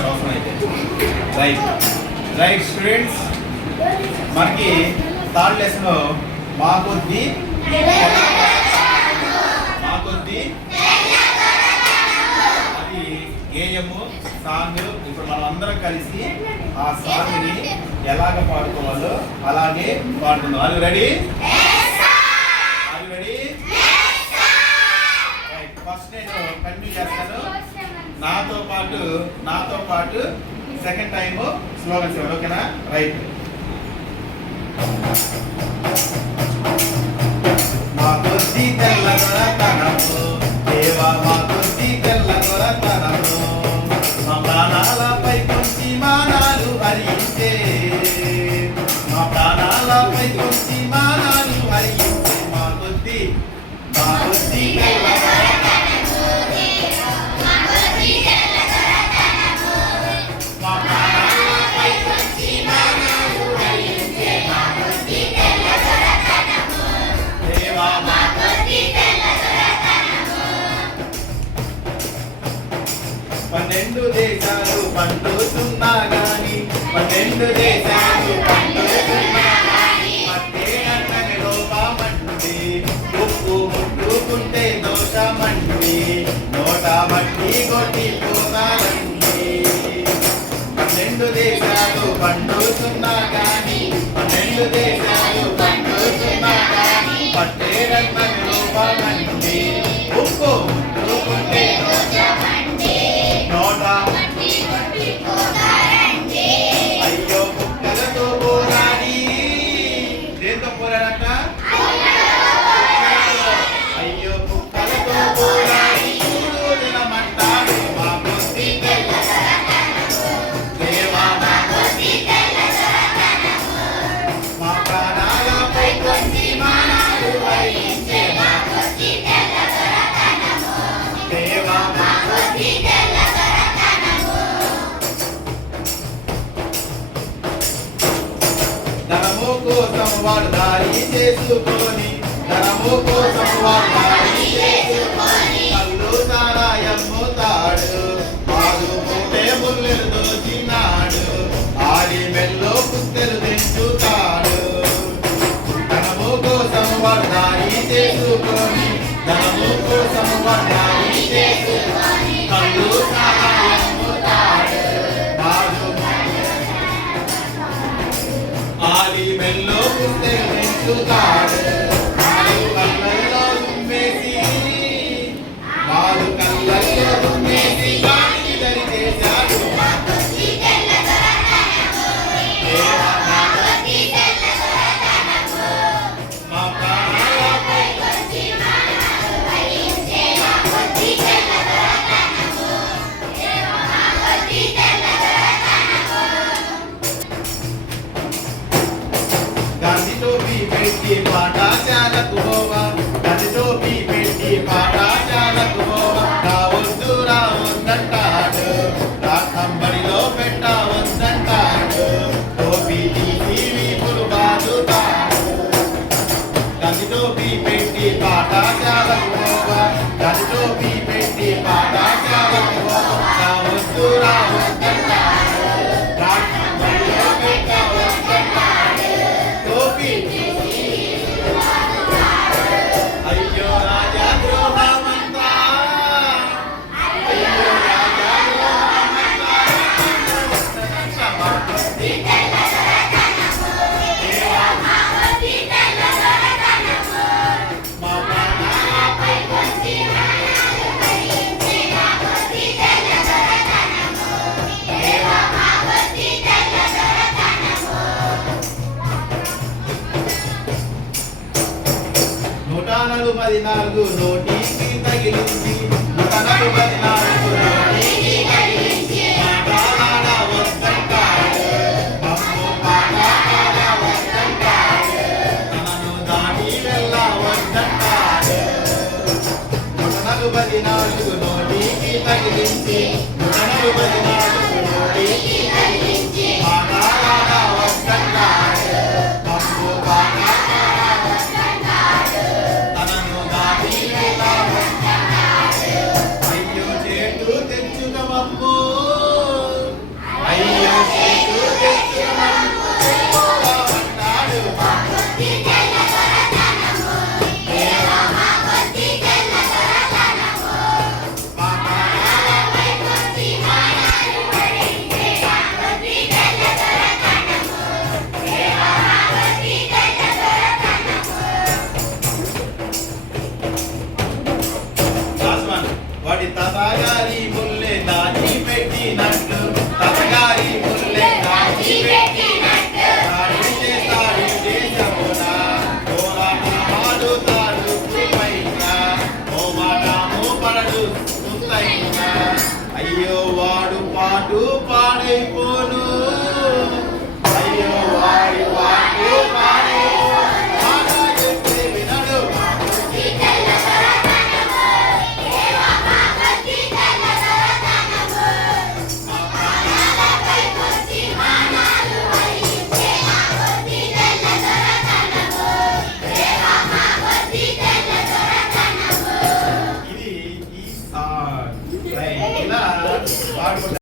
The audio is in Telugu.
కూర్చుంటారు అవసరం అయితే. రైట్ రైట్ స్టూడెంట్స్, మనకి థర్డ్ లెసన్లో మా కొద్ది అది గేయము సాంగ్. ఇప్పుడు మనం అందరం కలిసి ఆ సాంగ్ని ఎలాగ పాడుకోవాలో అలాగే పాడుకుందాం. అది రెడీ? ఫస్ట్ నేను కంటిన్యూ చేస్తాను. నాతో పాటు సెకండ్ టైం స్లోగన్స్ ఇవ్వాలి. ఓకేనా? రైట్. మా కొద్ది తెల్ల దొరతనము దేవా, మా కొద్ది తెల్ల దొరతనము, మా ప్రాణాలపై కొంచి మానాలు హరించే, మా ప్రాణాలపై కొంచి మానాలు హరించే, మా కొద్ది తెల్ల పన్నెండు దేశాలు పండుతున్నా గాని, 12 దేశాలు పండుతున్నా గాని, పట్టేనన్నని లోపమండి, ఉప్పు ముట్టుకుంటే దోషమండి, నోట మట్టి కొట్టి పోగాలండి. 12 దేశాలు పండుతున్నా గాని, 12 దేశాలు పండుతున్నా గాని, పట్టేనన్నని లోపమండి, ఉప్పు ముట్టుకుంటే అయ్యో కుక్కలతో పోరాడి. దేంతో పోరాడట? అయ్యో కుక్కలతో పోరాడి జనమంటాడు మా కొద్ది తెల్ల దొరతనము దేవా, మా కొద్ది తెల్ల దొరతనము, మా ప్రాణాలపై కొంచి మానాలు హరించే, మా కొద్ది తెల్ల దొరతనము దేవా, మా కొద్ది తెల్ల దొరతనము. ధనము కోసం వాడు దారి చేసుకొని, ధనము కోసం వాడు దారి చేసుకొని, కళ్ళు సారాయమ్ముతాడు, ఆడు మూటే ముల్లెలు దోచినాడు, ఆడి మెల్లో పుస్తెలు తెంచుతాడు. ధనము కోసం వాడు దారి చేసుకొని, ధనము కోసం వాడు దారి చేసుకొని, కళ్ళు సారాయమ్ముతాడు, ఆడి మెల్లో పుస్తెలు తెంచుతాడు. వాడు కళ్ళల్లో దుమ్మేసి గాలికి దరి చేశాడు. మా కొద్ది తెల్ల దొరతనము దేవా, మా కొద్ది తెల్ల దొరతనము, మా ప్రాణాలపై కొంచి మానాలు హరించే, మా కొద్ది తెల్ల దొరతనము దేవా, మా కొద్ది తెల్ల దొరతనము. గాంధీ టోపీ పెట్టి పాఠశాలకు పోవా, గాంధీ టోపీ పెట్టి పాఠశాలకు పోవా, రావద్దంటాడు, రాకంబడిలో పెట్టవద్దంటాడు, టోపీ తీసి వీపులు బాదుతాడు. గాంధీ టోపీ పెట్టి పాఠశాలకు పోవా, గాంధీ టోపీ పెట్టి పాఠశాలకు పోవా, రావద్దంటాడు, రాకంబడిలో పెట్టవద్దంటాడు, టోపీ అయ్యో రాజా ద్రోహమంతా, అయ్యో రాజా ద్రోహమంతా, మా కొద్ది తెల్ల దొరతనము దేవా, మా కొద్ది తెల్ల దొరతనము, మా ప్రాణాలపై కొంచి మానాలు హరించే, మా కొద్ది తెల్ల దొరతనము దేవా, మా కొద్ది తెల్ల దొరతనము. 144 నోటికి తగిలించి, 144 నోటికి తగిలించి, పాడాడ వద్దంటాడు, మమ్ము పాడాడ వద్దంటాడు, తనను దాటి వెళ్ళ వద్దంటాడు. 144 నోటికి తగిలించి, 144 నోటికి తగిలించి, పాడాడ వద్దంటాడు, మమ్ము పాడాడ వద్దంటాడు, తనను దాటి వెళ్ళ వద్దంటాడు. అయ్యో చేటు తెచ్చుక మమ్ము, పెట్టినట్టు తాతగారి ముల్లె దాచి పెట్టినట్టు దాడి చేస్తాడు దేశమున పోరాటమాడుతాడు కృపైన ఓ మాట మోపడడు సుత్తైన అయ్యో వాడు పాటు పాడైపోను అయ్యో వాడి పాటు పాడైపోను మాట చెప్తే వినడు ఇది ఈ సాంగ్ ఇలా పాడుకుంటారు.